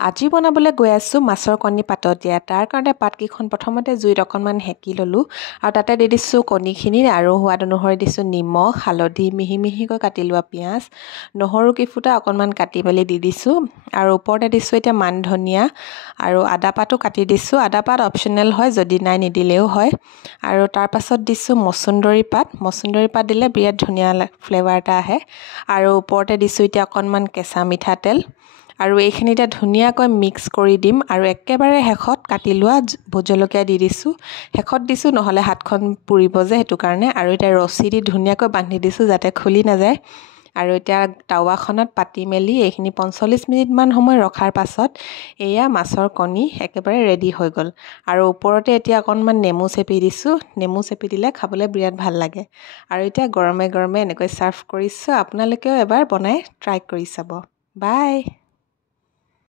আজি বনাবলৈ গৈ আছোঁ মাছৰ কণী পাতত দিয়া। তাৰ কাৰণে পাতকেইখন প্ৰথমতে জুইত অকণমান সেকি ল'লোঁ আৰু তাতে দি দিছোঁ কণীখিনি আৰু সোৱাদ অনুসৰি দিছোঁ নিমখ, হালধি, মিহি মিহিকৈ কাটি লোৱা পিঁয়াজ, নহৰু কেইফুটা অকণমান কাটি মেলি দি দিছোঁ আৰু ওপৰতে দিছোঁ এতিয়া মান ধনিয়া আৰু আদা পাতো কাটি দিছোঁ। আদা পাত অপশ্যনেল হয়, যদি নাই নিদিলেও হয়। আৰু তাৰ পাছত দিছোঁ মচুন্দৰী পাত দিলে বিৰাট ধুনীয়া ফ্লেভাৰ এটা আহে। আৰু ওপৰতে দিছোঁ এতিয়া অকণমান কেঁচা মিঠাতেল আৰু এইখিনি এতিয়া ধুনীয়াকৈ মিক্স কৰি দিম আৰু একেবাৰে শেষত কাটি লোৱা ভোট জলকীয়া দি দিছোঁ। শেষত দিছোঁ নহ'লে হাতখন পুৰিব যে, সেইটো কাৰণে। আৰু এতিয়া ৰছী দি ধুনীয়াকৈ বান্ধি দিছোঁ যাতে খুলি নাযায়। আৰু এতিয়া টাৱাখনত পাতি মেলি এইখিনি 45 মিনিটমান সময় ৰখাৰ পাছত এয়া মাছৰ কণী একেবাৰে ৰেডি হৈ গ'ল। আৰু ওপৰতে এতিয়া অকণমান নেমু চেপি দিছোঁ। নেমু চেপি দিলে খাবলৈ বিৰাট ভাল লাগে। আৰু এতিয়া গৰমে গৰমে এনেকৈ ছাৰ্ভ কৰিছোঁ। আপোনালোকেও এবাৰ বনাই ট্ৰাই কৰি চাব। বাই।